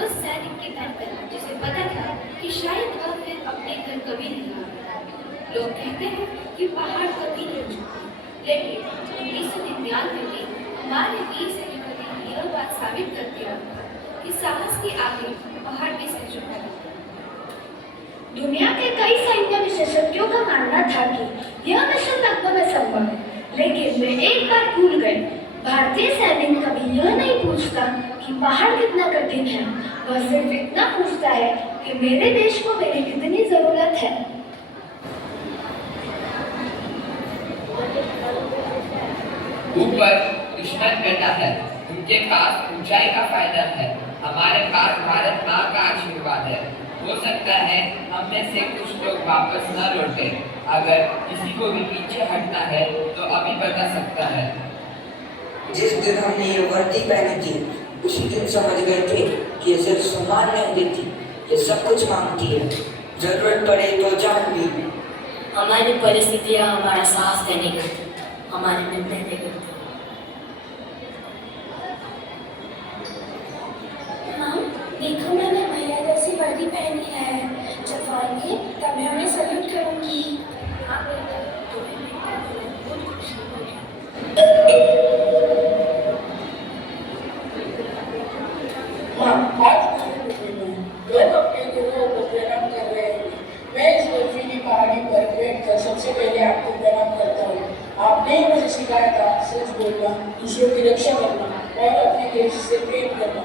उस सैनिक की धड़कन जिसे पता था कि शायद वह फिर अपने घर कभी नहीं आएगा। लोग कहते हैं कि पहाड़ कभी नहीं झुकते, लेकिन 1999 में हमारे वीर सैनिकों ने यह बात साबित कर दिया कि साहस के आगे पहाड़ भी सिर झुका है। दुनिया के कई सैन्य विशेषज्ञों का मानना था कि यह मिशन लगभग असंभव है, लेकिन वे एक बात भूल गए। भारतीय सैनिक कभी यह नहीं पूछता कि पहाड़ कितना कठिन है, वह सिर्फ इतना पूछता है कि मेरे देश को मेरी कितनी जरूरत है। ऊपर दुश्मन बैठा है, उनके पास ऊंचाई का फायदा है, हमारे पास भारत माँ का आशीर्वाद है। हो सकता है हम में से कुछ लोग वापस न लौटे। अगर किसी को भी पीछे हटना है तो अभी बता सकता है। जिस दिन हमने ये वर्दी पहनी थी उसी दिन समझ गए थे कि ये सिर्फ सम्मान नहीं देती, ये सब कुछ मांगती है, जरूरत पड़े तो जान भी। हमारी परिस्थितियाँ हमारा साहस नहीं करती, हमारे निर्णय नहीं करती। माँ, देखो मैंने भैया जैसी वर्दी पहनी है। जब आएंगे तब मैं उन्हें सल्यूट करूंगी। हाँ बेटा, तुम्हें बहुत खुशी होगी। लोग अपने गुरुओं को प्रणाम कर रहे हैं। मैं इस बर्फीली पहाड़ी पर बैठकर सबसे पहले आपको प्रणाम करता हूँ। आपने ही मुझे सिखाया था सच बोलना, दूसरों की रक्षा करना और अपने देश से प्रेम करना।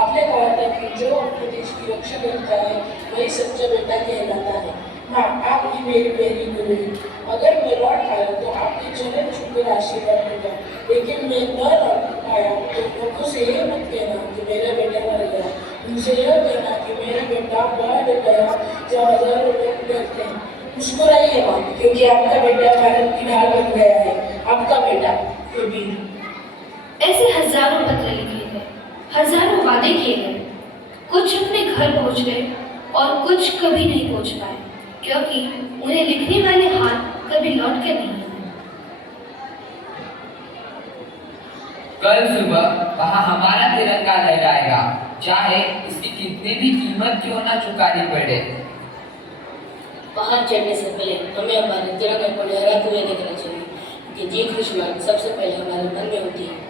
आपने कहा था कि जो अपने देश की रक्षा करता है वही सच्चा बेटा कहलाता है। माँ, आप ही मेरी पहली गुरु हैं। अगर मैं लौट आया तो आपके चरण छूकर आशीर्वाद दूंगा, लेकिन मैं न लौट आया तो लोगों से यह मत कहना कि मेरा बेटा मर गया। उनसे यह कहना कि मेरा बेटा बाहर गया जो हजारों लोग डरते हैं। मुस्कुराइए माँ, क्योंकि आपका बेटा भारत की ढाल बन गया है। आपका बेटा कबीर। ऐसे हजारों पत्र लिखे गए, हजारों वादे किए गए। कुछ अपने घर पहुंच गए और कुछ कभी नहीं पहुंच पाए, क्योंकि उन्हें लिखने वाले हाथ कभी लौट के नहीं आए। कल सुबह वहाँ हमारा तिरंगा लहराएगा, चाहे इसकी कितनी भी कीमत क्यों ना चुकानी पड़े। पहाड़ चढ़ने से पहले हमें हमारे तिरंगे को लहराते हुए देखना चाहिए, क्योंकि जीत की शुरुआत सबसे पहले हमारे मन में होती है।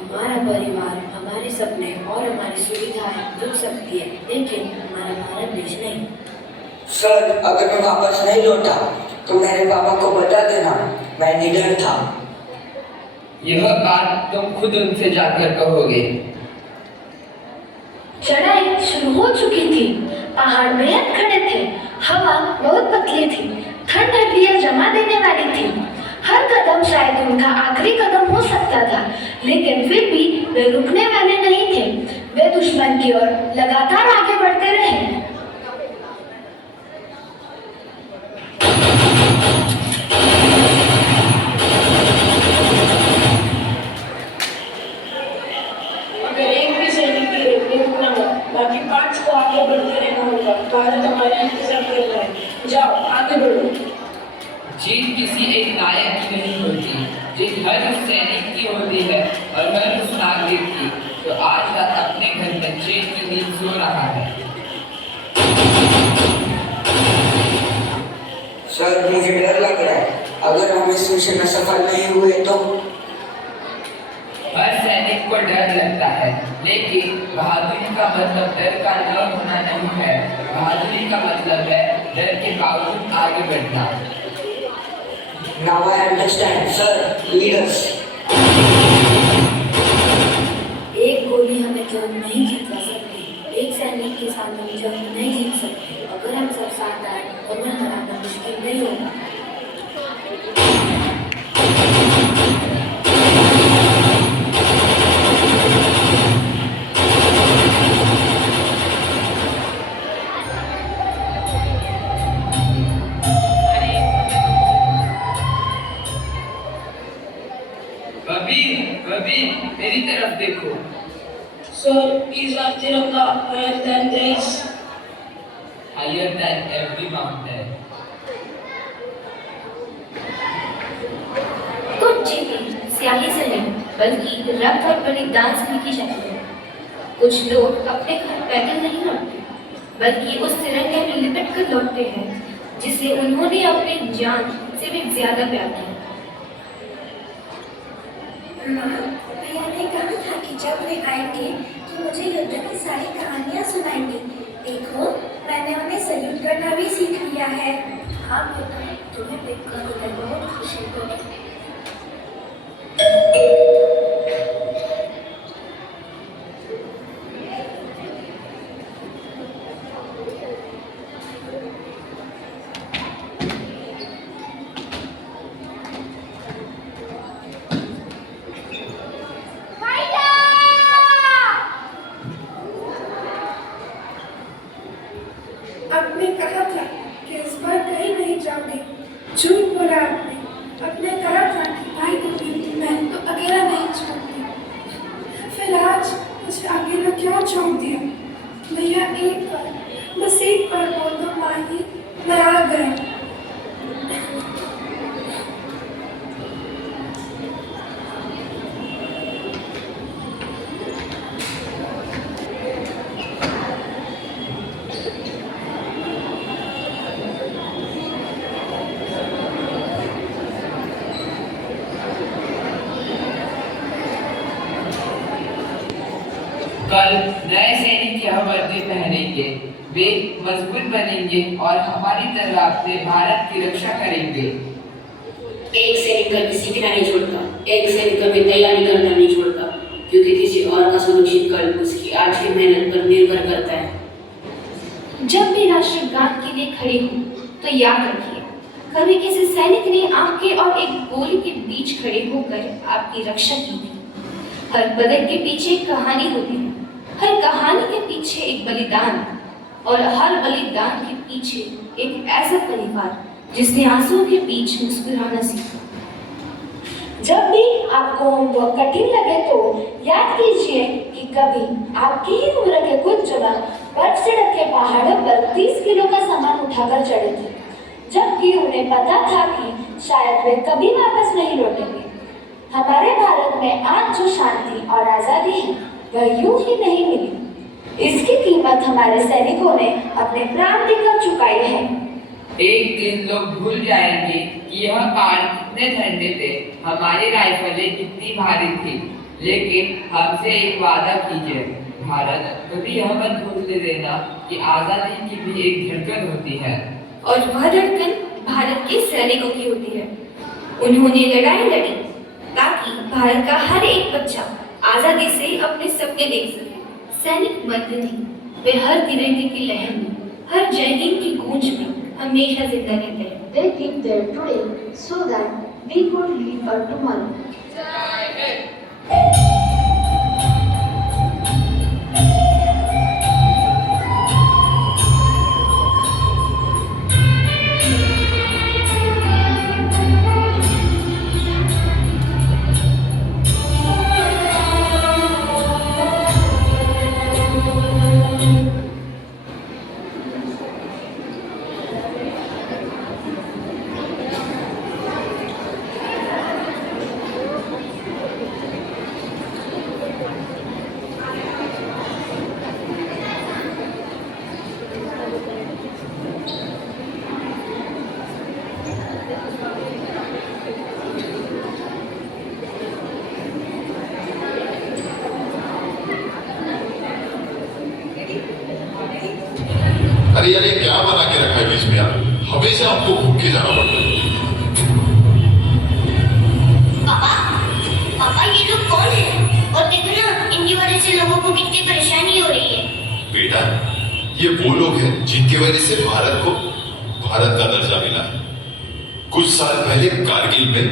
हमारा परिवार, हमारे सपने और हमारी सुविधाएं रुक सकती है, लेकिन हमारा भारत देश नहीं। सर, अगर मैं वापस नहीं लौटा तो मेरे पापा को बता देना मैं निडर था। यह बात तुम खुद उनसे जाकर कहोगे। चढ़ाई शुरू हो चुकी थी। पहाड़ बेहद खड़े थे, हवा बहुत पतली थी, ठंड हड्डियां जमा देने वाली थी। हर कदम शायद उनका आखिरी कदम हो सकता था, लेकिन फिर भी वे रुकने वाले नहीं थे। वे दुश्मन की ओर लगातार आगे बढ़ते रहे। अगर एक भी सैनिक की रुकना हो, बाकी 5 को आगे बढ़ते रहना होगा। भारत हमारा इंतजार कर रहा है। जाओ आगे बढ़ो। जीत किसी एक नायक की नहीं होती, जीत हर उस सैनिक की होती है और हर उस नागरिक की जो आज रात अपने घर में चैन की नींद सो रहा है। सर, मुझे डर लग रहा है, अगर हम इस मिशन में सफल नहीं हुए तो। हर सैनिक को डर लगता है, लेकिन बहादुरी का मतलब डर का न होना नहीं है। बहादुरी का मतलब है डर के बावजूद आगे बढ़ना। Now I understand, sir. Lead us. एक गोली हमें जंग नहीं जीतवा सकती, एक सैनिक के साथ हम जंग नहीं जीत सकते। अगर हम सब साथ आए तो उन्हें हराना मुश्किल नहीं होगा। कबीर, कबीर, मेरी तरफ देखो। Sir, is our Tiranga higher than this? Higher than every mountain. कुछ जीतें स्याही से नहीं, बल्कि रक्त और बलिदान से की जाती है। कुछ लोग अपने घर पैदल नहीं लौटते, बल्कि उस तिरंगे में लिपट कर लौटते हैं जिसे उन्होंने अपनी जान से भी ज्यादा प्यार किया। माँ, भैया ने कहा था कि जब वे आएंगे तो मुझे युद्ध की सारी कहानियाँ सुनाएंगे। देखो, मैंने उन्हें सैल्यूट करना भी सीख लिया है। हाँ बेटा, तुम्हें देखकर मुझे बहुत खुशी हुई। आपने कहा था कि इस बार कहीं नहीं जाओगे। झूठ बोला आपने। आपने कहा था कि भाई को भी मैं तो अकेला नहीं छोड़ती। फिर आज मुझे अकेला क्यों छोड़ दिया? भैया एक बार, बस एक बार बोल दो माही, मैं आ गया। कल नए सैनिक यह वर्दी पहनेंगे, वे मजबूत बनेंगे और हमारी तरफ से भारत की रक्षा करेंगे। एक सैनिक कभी सीखना नहीं छोड़ता, एक सैनिक कभी तैयारी करना नहीं छोड़ता, क्योंकि किसी और का सुरक्षित कल उसकी आज की मेहनत पर निर्भर करता है। जब भी राष्ट्रगान के लिए खड़े हो तो याद रखिए, कभी किसी सैनिक ने आपके और एक गोली के बीच खड़े होकर आपकी रक्षा की थी। हर पदक के पीछे एक कहानी होती है, हर कहानी के पीछे एक बलिदान, और हर बलिदान के पीछे एक ऐसा परिवार जिसने आंसुओं के बीच मुस्कुराना सीखा। जब भी आपको होमवर्क कठिन लगे तो याद कीजिए कि कभी आपकी ही उम्र के कुछ जवान बर्फ से ढके पहाड़ों पर 30 किलो का सामान उठाकर चढ़े थे, जबकि उन्हें पता था कि शायद वे कभी वापस नहीं लौटेंगे। हमारे भारत में आज जो शांति और आज़ादी है वह यूं ही नहीं मिली। इसकी कीमत हमारे सैनिकों ने अपने प्राण देकर चुकाई है। एक दिन लोग भूल जाएंगे कि यह काल कितने ठंडे थे, हमारी राइफलें कितनी भारी थी, लेकिन हमसे एक वादा कीजिए भारत, कभी यह मत भूलने देना कि आज़ादी की भी एक धड़कन होती है। और वह धड़कन भारत के सैनिकों की होती है। उन्होंने लड़ाई लड़ी ताकि भारत का हर एक बच्चा आजादी से अपने सपने देख सके। सैनिक मरते नहीं, वे हर तिरंगे की लहर में, हर जय हिंद की गूंज में हमेशा जिंदा रहते हैं। They lived there today so that we could live a tomorrow. अरे यार, ये क्या बना के रखा है बीच में यार? हमेशा आपको घूम के जाना पड़ता है। पापा, पापा ये लोग कौन है? और देखो ना, इनकी वजह से लोगों को कितनी परेशानी हो रही है। बेटा, ये वो लोग हैं जिनकी वजह से भारत को भारत का दर्जा मिला है। कुछ साल पहले कारगिल में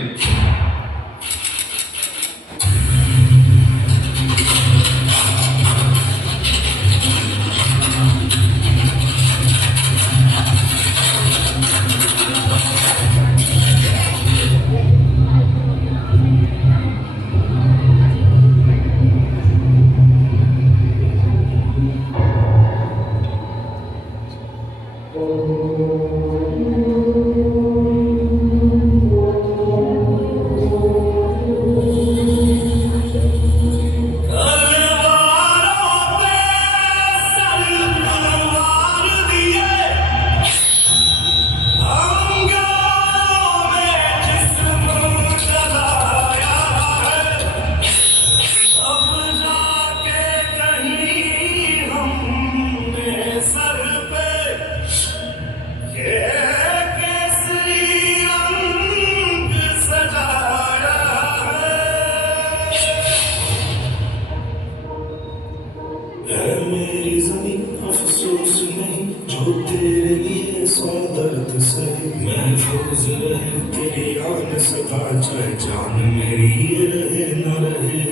है मेरी ज़मीं अफसोस नहीं जो तेरे लिए सौ दर्द सहे महफूज रहे तेरी आन सदा चाहे जान मेरी ये रहे न रहे